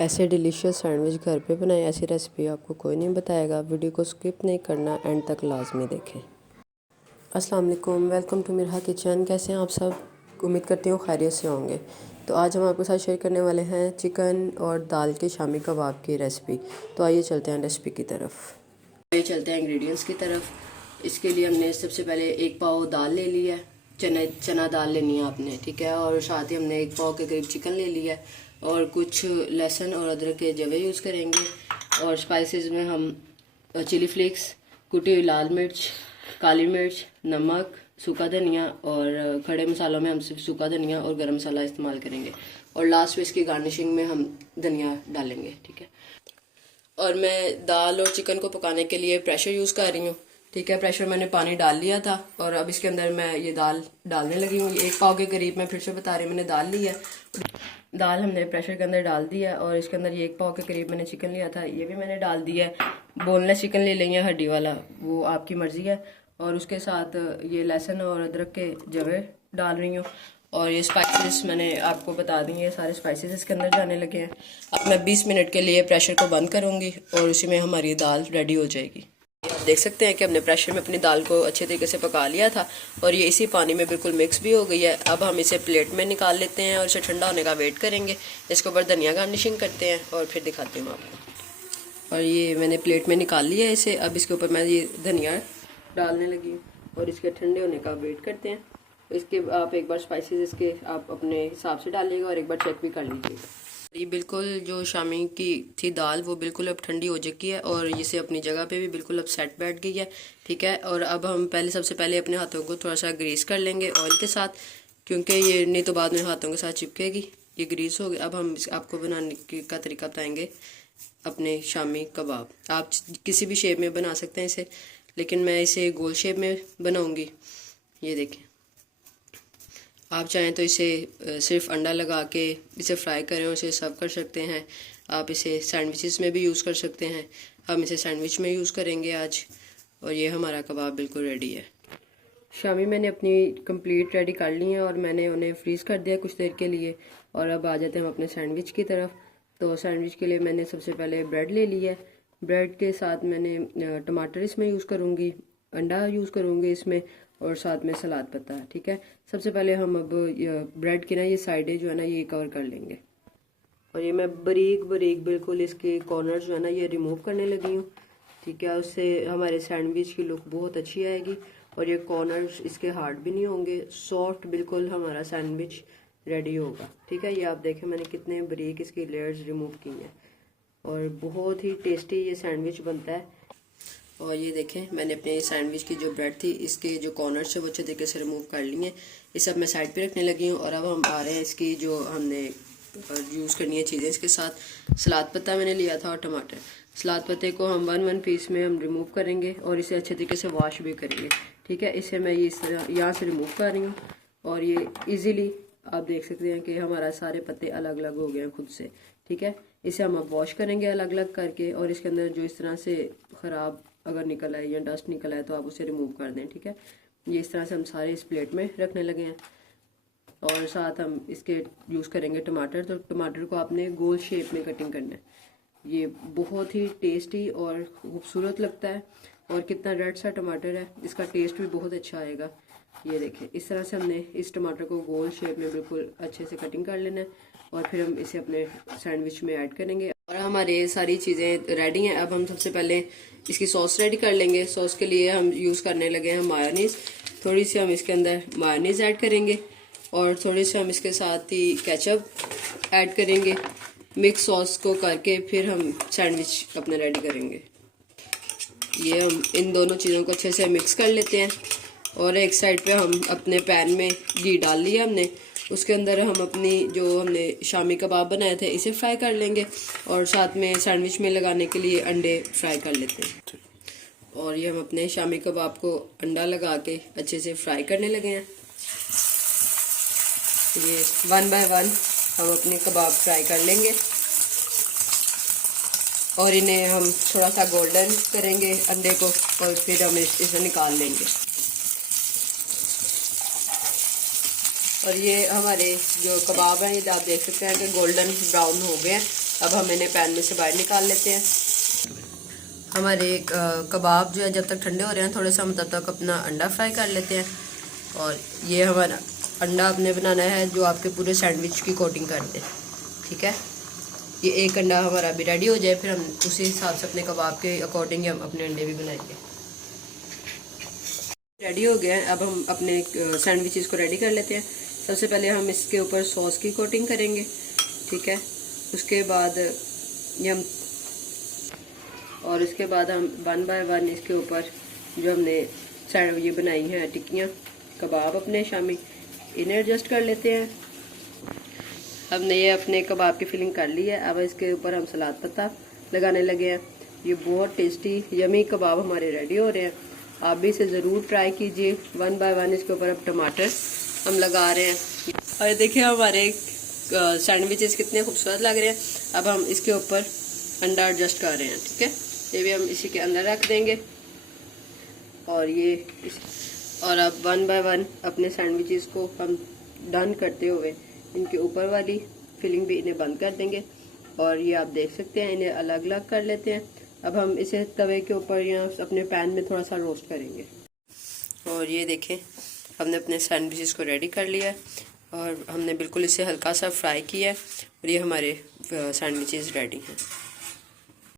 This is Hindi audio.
ऐसे डिलीशियस सैंडविच घर पे बनाएं। ऐसी रेसिपी आपको कोई नहीं बताएगा। वीडियो को स्किप नहीं करना, एंड तक लाजमी देखें। अस्सलाम वालेकुम, वेलकम टू मिरहा किचन। कैसे हैं आप सब? उम्मीद करती हूँ खैरियत से होंगे। तो आज हम आपके साथ शेयर करने वाले हैं चिकन और दाल के शामी कबाब की रेसिपी। तो आइए चलते हैं रेसिपी की तरफ। आइए चलते हैं इंग्रेडिएंट्स की तरफ। इसके लिए हमने सबसे पहले 1 पाव दाल ले लिया है। चना दाल लेनी है आपने, ठीक है। और साथ ही हमने 1 पाव के करीब चिकन ले लिया है और कुछ लहसुन और अदरक के जवे यूज़ करेंगे। और स्पाइसेस में हम चिली फ्लेक्स, कुटी हुई लाल मिर्च, काली मिर्च, नमक, सूखा धनिया और खड़े मसालों में हम सिर्फ सूखा धनिया और गरम मसाला इस्तेमाल करेंगे। और लास्ट में इसकी गार्निशिंग में हम धनिया डालेंगे, ठीक है। और मैं दाल और चिकन को पकाने के लिए प्रेशर यूज़ कर रही हूँ, ठीक है। प्रेशर मैंने पानी डाल लिया था और अब इसके अंदर मैं ये दाल डालने लगी हूँ। 1 पाव के करीब मैं फिर से बता रही हूँ, मैंने दाल ली है। दाल हमने प्रेशर के अंदर डाल दिया है और इसके अंदर ये 1 पाव के करीब मैंने चिकन लिया था, ये भी मैंने डाल दिया है। बोनलेस चिकन ले लेंगे, हड्डी वाला, वो आपकी मर्ज़ी है। और उसके साथ ये लहसुन और अदरक के जवे डाल रही हूँ। और ये स्पाइसेस मैंने आपको बता दी, ये सारे स्पाइसेस इसके अंदर जाने लगे हैं। अब मैं 20 मिनट के लिए प्रेशर को बंद करूँगी और उसी में हमारी दाल रेडी हो जाएगी। देख सकते हैं कि हमने प्रेशर में अपनी दाल को अच्छे तरीके से पका लिया था और ये इसी पानी में बिल्कुल मिक्स भी हो गई है। अब हम इसे प्लेट में निकाल लेते हैं और इसे ठंडा होने का वेट करेंगे। इसके ऊपर धनिया गार्निशिंग करते हैं और फिर दिखाती हूँ आपको। और ये मैंने प्लेट में निकाल लिया है इसे। अब इसके ऊपर मैं ये धनिया डालने लगी हूँ और इसके ठंडे होने का वेट करते हैं। इसके आप एक बार स्पाइसेस इसके आप अपने हिसाब से डालिएगा और एक बार चेक भी कर लीजिएगा। ये बिल्कुल जो शामी की थी दाल, वो बिल्कुल अब ठंडी हो चुकी है और इसे अपनी जगह पे भी बिल्कुल अब सेट बैठ गई है, ठीक है। और अब हम सबसे पहले अपने हाथों को थोड़ा सा ग्रीस कर लेंगे ऑयल के साथ, क्योंकि ये नहीं तो बाद में हाथों के साथ चिपकेगी। ये ग्रीस हो गया। अब हम आपको बनाने का तरीका बताएंगे अपने शामी कबाब। आप किसी भी शेप में बना सकते हैं इसे, लेकिन मैं इसे गोल शेप में बनाऊंगी। ये देखें, आप चाहें तो इसे सिर्फ अंडा लगा के इसे फ्राई करें और इसे सर्व कर सकते हैं। आप इसे सैंडविचेस में भी यूज़ कर सकते हैं। हम इसे सैंडविच में यूज़ करेंगे आज। और ये हमारा कबाब बिल्कुल रेडी है। शामी मैंने अपनी कंप्लीट रेडी कर ली है और मैंने उन्हें फ्रीज़ कर दिया कुछ देर के लिए। और अब आ जाते हैं हम अपने सैंडविच की तरफ। तो सैंडविच के लिए मैंने सबसे पहले ब्रेड ले लिया है। ब्रेड के साथ मैंने टमाटर इसमें यूज़ करूँगी, अंडा यूज़ करूँगी इसमें, और साथ में सलाद पत्ता, ठीक है। सबसे पहले हम अब ब्रेड की ना ये साइडें जो है ना ये कवर कर लेंगे। और ये मैं बारीक बारीक बिल्कुल इसके कॉर्नर जो है ना ये रिमूव करने लगी हूँ, ठीक है। उससे हमारे सैंडविच की लुक बहुत अच्छी आएगी और ये कॉर्नर्स इसके हार्ड भी नहीं होंगे। सॉफ्ट बिल्कुल हमारा सैंडविच रेडी होगा, ठीक है। ये आप देखें मैंने कितने बारीक इसकी लेयर्स रिमूव की हैं और बहुत ही टेस्टी ये सैंडविच बनता है। और ये देखें मैंने अपने सैंडविच की जो ब्रेड थी इसके जो कॉर्नर्स है वो अच्छे तरीके से रिमूव कर लिए हैं। इसे अब मैं साइड पे रखने लगी हूँ। और अब हम आ रहे हैं इसकी जो हमने यूज़ करनी है चीज़ें। इसके साथ सलाद पत्ता मैंने लिया था और टमाटर। सलाद पत्ते को हम 1 पीस में हम रिमूव करेंगे और इसे अच्छे तरीके से वॉश भी करेंगे, ठीक है। इसे मैं ये यहाँ से रिमूव कर रही हूँ और ये ईज़िली आप देख सकते हैं कि हमारा सारे पत्ते अलग अलग हो गए हैं खुद से, ठीक है। इसे हम अब वॉश करेंगे अलग अलग करके और इसके अंदर जो इस तरह से ख़राब अगर निकल आए या डस्ट निकल आए तो आप उसे रिमूव कर दें, ठीक है। ये इस तरह से हम सारे इस प्लेट में रखने लगे हैं। और साथ हम इसके यूज़ करेंगे टमाटर। तो टमाटर को आपने गोल शेप में कटिंग करना है। ये बहुत ही टेस्टी और खूबसूरत लगता है और कितना रेड सा टमाटर है, इसका टेस्ट भी बहुत अच्छा आएगा। ये देखें इस तरह से हमने इस टमाटर को गोल शेप में बिल्कुल अच्छे से कटिंग कर लेना है और फिर हम इसे अपने सैंडविच में ऐड करेंगे। और हमारे सारी चीज़ें रेडी हैं। अब हम सबसे पहले इसकी सॉस रेडी कर लेंगे। सॉस के लिए हम यूज़ करने लगे हैं मायोनीज़। थोड़ी सी हम इसके अंदर मायोनीज़ ऐड करेंगे और थोड़ी सी हम इसके साथ ही केचप ऐड करेंगे। मिक्स सॉस को करके फिर हम सैंडविच अपने रेडी करेंगे। ये हम इन दोनों चीज़ों को अच्छे से मिक्स कर लेते हैं। और एक साइड पे हम अपने पैन में घी डाल लिया हमने, उसके अंदर हम अपनी जो हमने शामी कबाब बनाए थे इसे फ्राई कर लेंगे और साथ में सैंडविच में लगाने के लिए अंडे फ्राई कर लेते हैं। और ये हम अपने शामी कबाब को अंडा लगा के अच्छे से फ्राई करने लगे हैं। ये 1 बाय 1 हम अपने कबाब फ्राई कर लेंगे और इन्हें हम थोड़ा सा गोल्डन करेंगे अंडे को और फिर हम इसे निकाल लेंगे। और ये हमारे जो कबाब हैं ये आप देख सकते हैं कि गोल्डन ब्राउन हो गए हैं अब हम इन्हें पैन में से बाहर निकाल लेते हैं। हमारे कबाब जो है जब तक ठंडे हो रहे हैं थोड़े सा, हम तब तक अपना अंडा फ्राई कर लेते हैं। और ये हमारा अंडा आपने बनाना है जो आपके पूरे सैंडविच की कोटिंग कर दे, ठीक है। ये एक अंडा हमारा अभी रेडी हो जाए, फिर हम उसी हिसाब से अपने कबाब के अकॉर्डिंग हम अपने अंडे भी बनाएंगे। रेडी हो गया है, अब हम अपने सैंडविचेस को रेडी कर लेते हैं। सबसे पहले हम इसके ऊपर सॉस की कोटिंग करेंगे, ठीक है। उसके बाद ये हम इसके बाद हम 1 बाय 1 इसके ऊपर जो हमने ये बनाई हैं टिक्कियाँ कबाब अपने शामी, इन्हें एडजस्ट कर लेते हैं। हमने ये अपने कबाब की फिलिंग कर ली है। अब इसके ऊपर हम सलाद पत्ता लगाने लगे हैं। ये बहुत टेस्टी यमी कबाब हमारे रेडी हो रहे हैं। आप भी इसे ज़रूर ट्राई कीजिए। 1 बाय 1 इसके ऊपर अब टमाटर हम लगा रहे हैं। और देखिए हमारे सैंडविचेस कितने खूबसूरत लग रहे हैं। अब हम इसके ऊपर अंडा एडजस्ट कर रहे हैं, ठीक है। ये भी हम इसी के अंदर रख देंगे। और और अब 1 बाय 1 अपने सैंडविचेस को हम डन करते हुए इनके ऊपर वाली फिलिंग भी इन्हें बंद कर देंगे। और ये आप देख सकते हैं, इन्हें अलग अलग कर लेते हैं। अब हम इसे तवे के ऊपर या अपने पैन में थोड़ा सा रोस्ट करेंगे। और ये देखें, हमने अपने सैंडविचेस को रेडी कर लिया है और हमने बिल्कुल इसे हल्का सा फ्राई किया है और ये हमारे सैंडविचेस रेडी हैं।